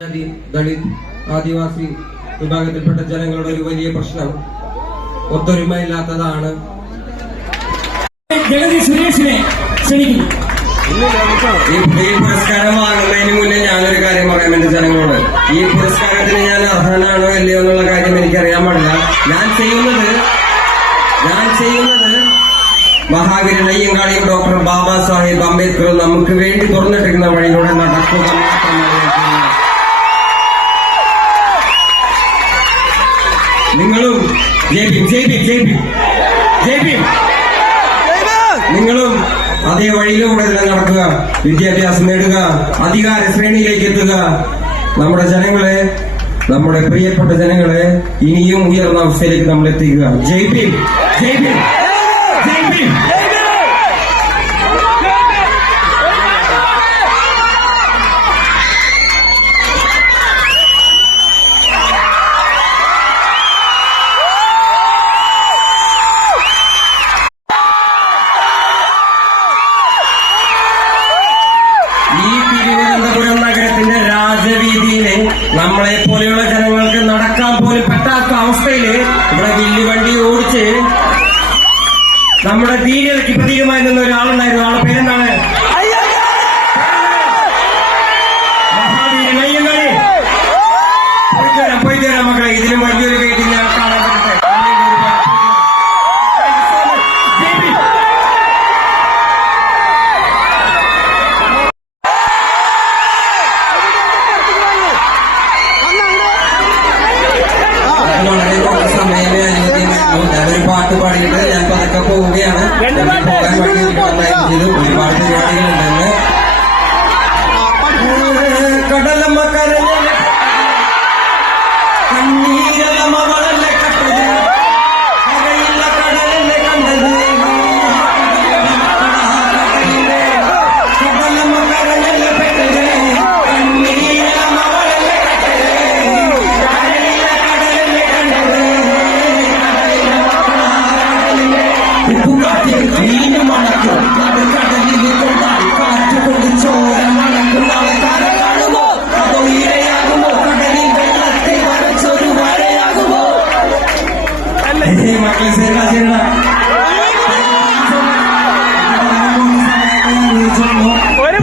ദളിത് ആദിവാസി വിഭാഗത്തിൽപ്പെട്ട ജനങ്ങളുടെ ഒരു വലിയ പ്രശ്നം ഒത്തൊരുമയില്ലാത്തതാണ്. ഈ പുരസ്കാരം വാങ്ങുന്നതിന് മുന്നേ ഞാനൊരു കാര്യം പറയാം എന്റെ ജനങ്ങളോട്. ഈ പുരസ്കാരത്തിന് ഞാൻ അർഹനാണോ അല്ലയോ എന്നുള്ള കാര്യം എനിക്കറിയാൻ പാടില്ല. ഞാൻ ചെയ്യുന്നത് മഹാവീരൻ അയ്യങ്കാളിയും ഡോക്ടർ ബാബാ സാഹിബ് അംബേദ്കറും നമുക്ക് വേണ്ടി തുറന്നിട്ടിരിക്കുന്ന വഴിയിലൂടെ നടക്കുക മാത്രമാണ്. നിങ്ങളും നിങ്ങളും അതേ വഴിയിലൂടെ തന്നെ നടക്കുക, വിദ്യാഭ്യാസം നേടുക, അധികാര ശ്രേണിയിലേക്ക് എത്തുക. നമ്മുടെ ജനങ്ങളെ, നമ്മുടെ പ്രിയപ്പെട്ട ജനങ്ങളെ ഇനിയും ഉയർന്ന അവസ്ഥയിലേക്ക് നമ്മൾ എത്തിക്കുക. ജയ് ഭീം, ജയ് ഭീം, ജയ് ഭീം. നമ്മളെ പോലെയുള്ള ജനങ്ങൾക്ക് നടക്കാൻ പോലും പറ്റാത്ത അവസ്ഥയില് ഇവിടെ വില്ലുവണ്ടി ഓടിച്ച് നമ്മുടെ ദീനതയ്ക്ക് പ്രതീകമായി നിന്ന ഒരാളുണ്ടായിരുന്നു. ആളുടെ പേരെന്താണ്? മഹാവീരൻ അയ്യങ്കാളി. പോയിട്ട് വരാം മക്കളെ. ഇതിലും വലിയൊരു വേദി ഞാൻ കാണാൻ പറ്റട്ടെ. ഞാനൊരു പാട്ട് പാടിയിട്ട് ഞാൻ പതുക്കെ പോവുകയാണ്. പോകാൻ വേണ്ടി ഒരുപാട് പരിപാടികളുണ്ടെന്ന്. കടലമ്മ കരഞ്ഞ കണ്ണീരലമ്മ വളല്ലേ കട്ടത്, കരയില്ല കടലല്ലേ കണ്ടത്. കടലമ്മ കരഞ്ഞല്ലേ പെട്ടത്, കണ്ണീരലമ്മ വളല്ലേ കട്ടത്, കരയില്ല കടലല്ലേ കണ്ടത്. നീനും മണക്കും